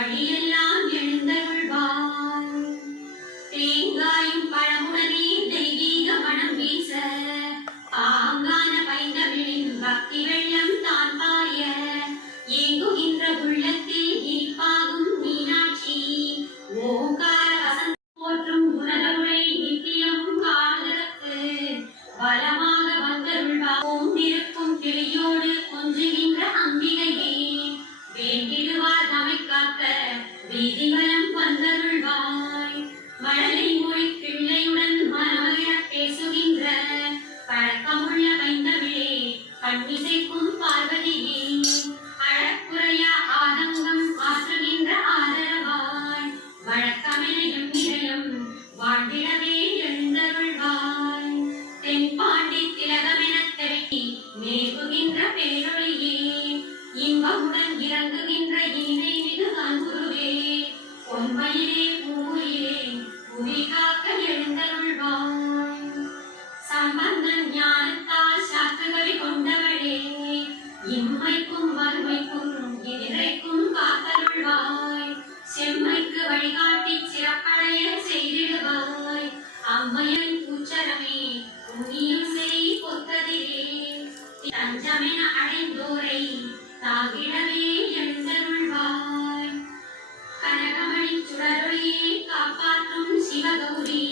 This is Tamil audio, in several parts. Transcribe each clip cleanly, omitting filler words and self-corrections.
வழியெல்லாம் எழுந்தருள்வாய். தேங்காயும் பழமுடனே தெய்வீக மனம் வீச பாங்கான பைந்தமிழின் பக்தி வெள்ளம் தான் பாய ஏங்குகின்ற உள்ளத்தில் இனிப்பாகும் மீனாட்சி ஓங்கார வசந்த போற்றும் குணதருளை நித்தியம் காணுதற்கு பலமாக வந்தருள்வாவும் இருக்கும் கிளியோடு கொஞ்சுகின்ற அம்பிகையே வேண்டிடுவார் நம்மை காக்க வீதிவலம் வந்தருள்வாய். மழலை மொழி பிள்ளையுடன் மனமகிழ பேசுகின்ற பழக்கமுள்ள பைந்தமிழே பன்னிசைக்கும் பார்வதியே அழக்குறையா ஆதங்கம் ஆற்றுகின்ற ஆதரவாய் வழக்கமெனையும் இதயம் வாழ்ந்திடவே எழுந்தருள்வாய். தென்பாண்டி திலகமெனத் திரட்டி மேவுகின்ற பேரொழியே இன்பமுடன் இறங்குகின்ற இனிமை மிகு அன்புருவே பொன்மையிலே பூவிலே புவி காக்க எழுந்தருள்வாய். சம்பந்தன் ஞானத்தால் சாற்றுகவி கொண்டவளே இம்மைக்கும் வறுமைக்கும் எதிரைக்கும் காத்தருள்வாய். செம்மைக்கு வழிகாட்டி சிறப்படைய செய்திடுவாய். அம்மையின் உச்சரமே புண்ணியம் செய் பொத்ததிலே தஞ்சமென அடைந்தோரை தாகிடவே எழுந்தருள்வாய். கனகமணி சுடரொளியே காப்பாற்றும் சிவகௌரி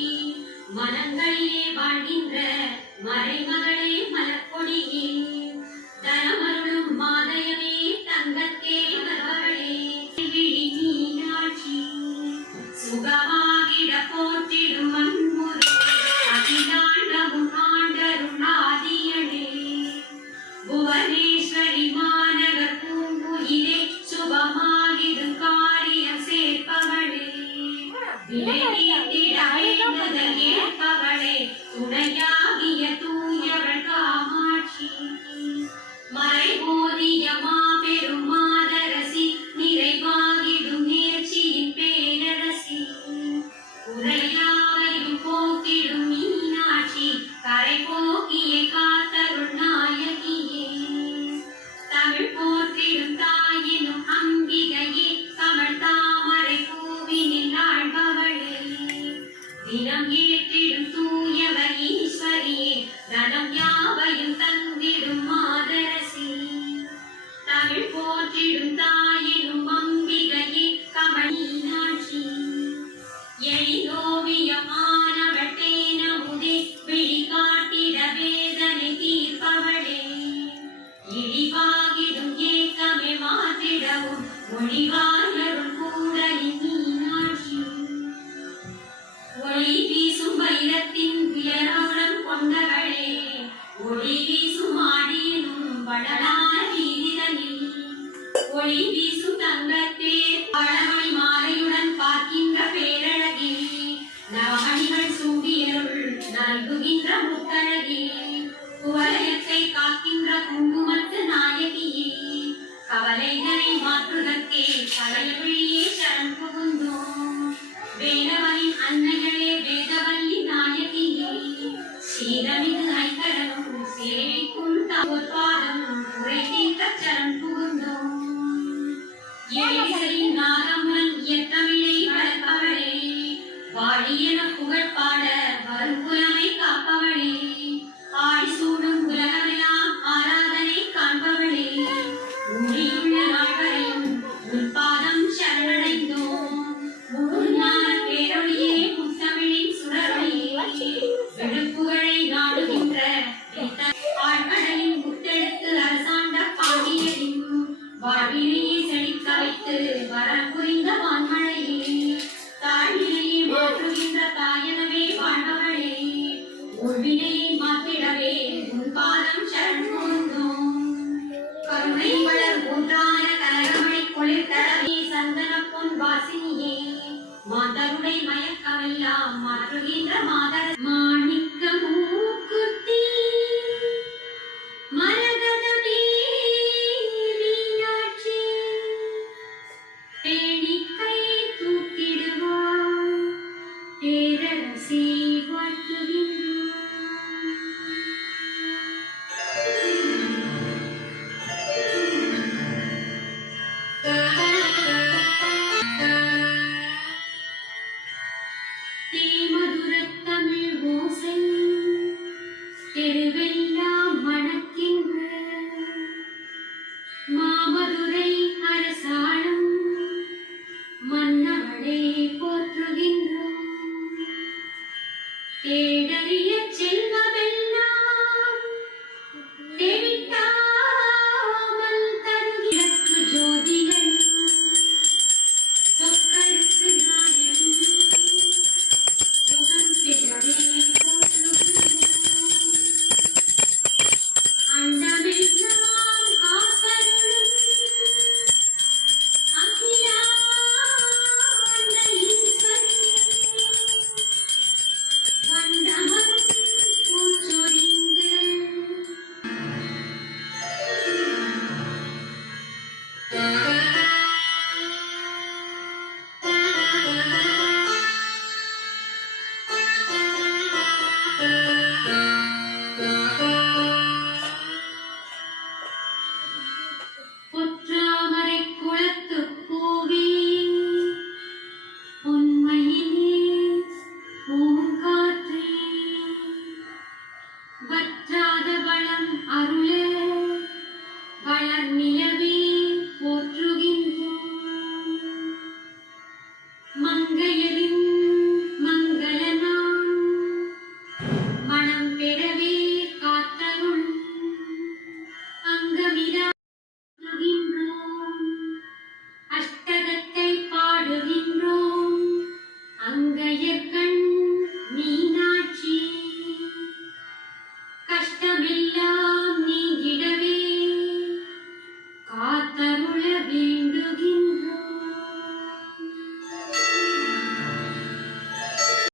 மனங்களிலே வாழ்கின்ற மறைமகளே மலர்கொடியே தனமருளும் மாதயமே தங்கத்தே மலர்களே விழி மீனாட்சி சுகமாகிட போற்றிடும் அன்புரே அகிலாண்டமும் ஆண்டரும் ஆதியனே புவனேஸ்வரி மாநகர் பூங்குயிலே சுபமாகிடும் காரியம் சேர்ப்பவளே ஏற்பவளே துணையாகிய தூயவள் காமாட்சி மறைபோதிய மாபெரும் மாதரசி நிறைவாகிடும் நேர்ச்சியின் பேரரசி உரையாவையும் போக்கிடும் மீனாட்சி கரை போக்கிய காத்தருள் நாயகியே தமிழ் போற்றிடும் தாயினும் அம்பிகையே கமழ் தாமரை பூவினில் ஆழ்பவளே தினம் ஏற்றிடும் தூயவர் ஈஸ்வரியே தனம் யாவையும் தந்திடும் மாதரசி தமிழ் போற்றிடும் தாயினும் அம்பிகையே கமழ் மீனாட்சி எழிலோவியமானவள் தேனமுதே விழி காட்டிட வேதனை தீர்ப்பவளே இழிவாகிடும் ஏக்கமே மாற்றிடவும் மொழிவாயருள் கூடலின் மீனாட்சி ஒளி வீசும் வைரத்தின் உயரவுடன் கொண்டவளே ஒளி வீசும் ஆடியினும் வடலான வீதிதனில் ஒளி வீசும் தங்கத்தே பழமணி மாலையுடன் பார்க்கின்ற பேரழகே நவமணிகள் சூடியருள் நல்குகின்ற முத்தழகே குவலயத்தை காக்கின்ற குங்குமத்து நாயகியே கவலைகளை மாற்றுதற்கே கலையவிழியே சரண் புகுந்தோம். வேலவனின் அன்னைகளே வேதவல்லி நாயகியே சீரமிகு ஐக்கரனும் சேவிக்கும் தவற்பாதம் குறை தீர்க்க சரண் புகுந்தோம். எழிலிசையின் நாகமுடன் இயற்றமிழை வளர்ப்பவளே வாழியன புகழ் பாட வரும் புலமை காப்பவளே ஆடி சூடும் உலகமெல்லாம் ஆராதனை காண்பவளே ஊழியுள்ள நாள் வரையும் உன் பாதம் சரணடைந்தோம். முழுஞான பேரொழியே முத்தமிழின் சுடரொழியே விழுப்புகழை நாடுகின்ற ஆழ்கடலின் முத்தெடுத்து அரசாண்ட பாண்டியரின் வாழ்வினையே செழிக்க வைத்து வரம் புரிந்த வான்மழையே தாழ்வினையே மாற்றுகின்ற தாயனவே வாழ்பவளே உள்வினையை மாற்றிடவே உன் பாதம் சரண் புகுந்தோம். கருணை வளர் ஒன்றான கனகமணி குளிர்தடவே சந்தன பொன் வாசினியே மாதருடை மயக்கமெல்லாம் மாற்றுகின்ற